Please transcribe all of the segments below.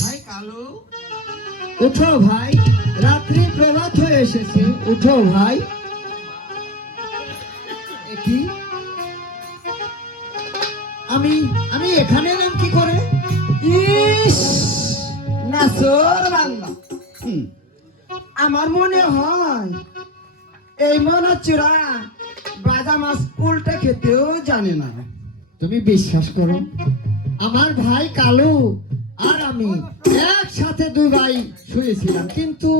ভাই কালু, উঠো ভাই, রাত্রি প্রভাত হয়ে এসেছে, উঠো ভাই। কি আমি আমি এখানে এলাম কি করে? ইস নাসর বাংলা। আমার মনে হয় এই মনোচুরা বাজা মাছ উল্টে খেতেও জানে না। তুমি বিশ্বাস করো, আমার ভাই কালু আর আমি একসাথে দুই ভাই শুয়েছিলাম, কিন্তু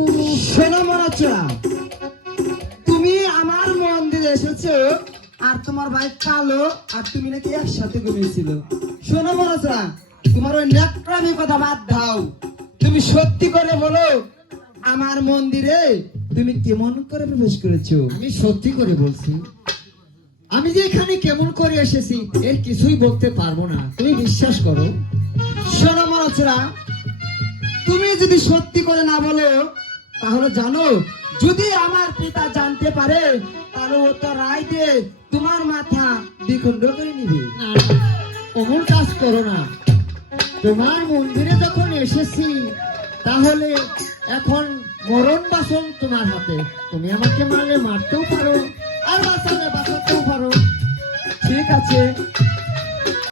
শোনো মনোচুরা, তুমি আমার মন্দিরে এসেছো আর তোমার ভাই কালো আর তুমি নাকি একসাথে ঘুমিয়েছিল। শোনো মনোচুরা, তোমার ওই নেকড়ামি কথা বাদ দাও। তুমি সত্যি করে বলো, আমার মন্দিরে তুমি কেমন করে প্রবেশ করেছো? আমি সত্যি করে বলছি, আমি যে এখানে কেমন করে এসেছি এর কিছুই বলতে পারবো না, তুমি বিশ্বাস করো। শোনো মনোচরা, তুমি যদি সত্যি করে না বলো তাহলে জানো, যদি আমার পিতা জানতে পারে তাহলে ও তো রায় দিয়ে তোমার মাথা দ্বিখণ্ড করে নিবে। না, অমন কাজ করো না। তোমার মন্দিরে যখন এসেছি তাহলে এখন মরণ বাসন তোমার হাতে, তুমি আমাকে মারলে মারতেও পারো আর বাঁচালে বাঁচাতেও পারো। ঠিক আছে,